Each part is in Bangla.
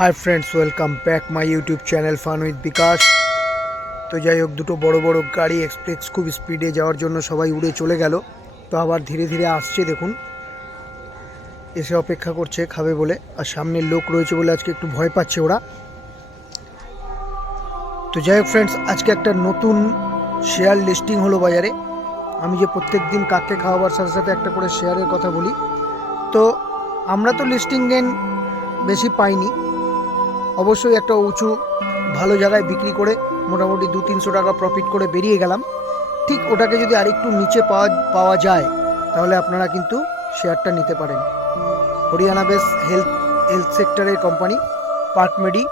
High friends, welcome back my YouTube channel fun with Bikash. তো যাই হোক, দুটো বড় বড় গাড়ি এক্সপ্রেস খুব স্পিডে যাওয়ার জন্য সবাই উড়ে চলে গেল। তো আবার ধীরে ধীরে আসছে, দেখুন এসে অপেক্ষা করছে খাবে বলে। আর সামনের লোক রয়েছে বলে আজকে একটু ভয় পাচ্ছে ওরা। তো যাই হোক ফ্রেন্ডস, আজকে একটা নতুন শেয়ার লিস্টিং হলো বাজারে। আমি যে প্রত্যেক দিন কাককে খাওয়াবার সাথে সাথে একটা করে শেয়ারের কথা বলি, তো আমরা তো লিস্টিং গেন বেশি পাইনি। অবশ্যই একটা উঁচু ভালো জায়গায় বিক্রি করে মোটামুটি 200-300 টাকা প্রফিট করে বেরিয়ে গেলাম। ঠিক ওটাকে যদি আরেকটু নিচে পাওয়া যায় তাহলে আপনারা কিন্তু শেয়ারটা নিতে পারেন। হরিয়ানা বেস হেলথ সেক্টরের কোম্পানি পার্ক মেডি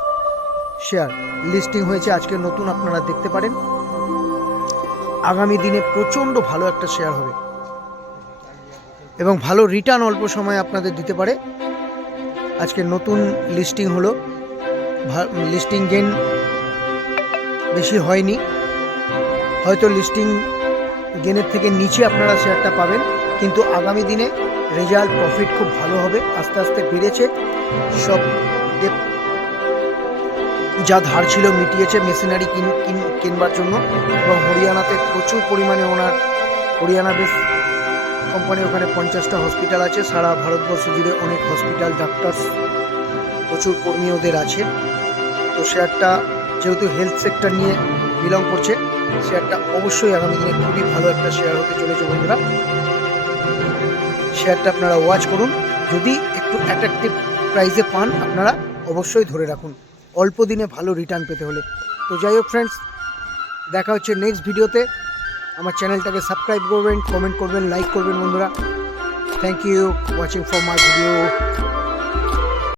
শেয়ার লিস্টিং হয়েছে আজকে নতুন, আপনারা দেখতে পারেন। আগামী দিনে প্রচণ্ড ভালো একটা শেয়ার হবে এবং ভালো রিটার্ন অল্প সময়ে আপনাদের দিতে পারে। আজকে নতুন লিস্টিং হলো, লিস্টিং গেন বেশি হয়নি, হয়তো লিস্টিং গেনের থেকে নিচে আপনারা শেয়ারটা পাবেন, কিন্তু আগামী দিনে রেজাল্ট প্রফিট খুব ভালো হবে। আস্তে আস্তে বেড়েছে, সব যা ধার ছিল মিটিয়েছে মেশিনারি কিনবার জন্য। এবং হরিয়ানাতে প্রচুর পরিমাণে ওনার হরিয়ানা বেস কোম্পানি, ওখানে 50টা হসপিটাল আছে, সারা ভারতবর্ষ জুড়ে অনেক হসপিটাল, ডাক্তারস, প্রচুর কর্মী ওদের আছে। তো শেয়ারটা যেহেতু হেলথ সেক্টর নিয়ে বিলং করছে, শেয়ারটা অবশ্যই আগামী দিনে খুবই ভালো একটা শেয়ার হতে চলেছে বন্ধুরা। শেয়ারটা আপনারা ওয়াচ করুন, যদি একটু অ্যাট্রাকটিভ প্রাইসে পান আপনারা অবশ্যই ধরে রাখুন অল্প দিনে ভালো রিটার্ন পেতে হলে। তো যাই হোক ফ্রেন্ডস, দেখা হচ্ছে নেক্সট ভিডিওতে। আমার চ্যানেলটাকে সাবস্ক্রাইব করবেন, কমেন্ট করবেন, লাইক করবেন বন্ধুরা। Thank you watching for my video.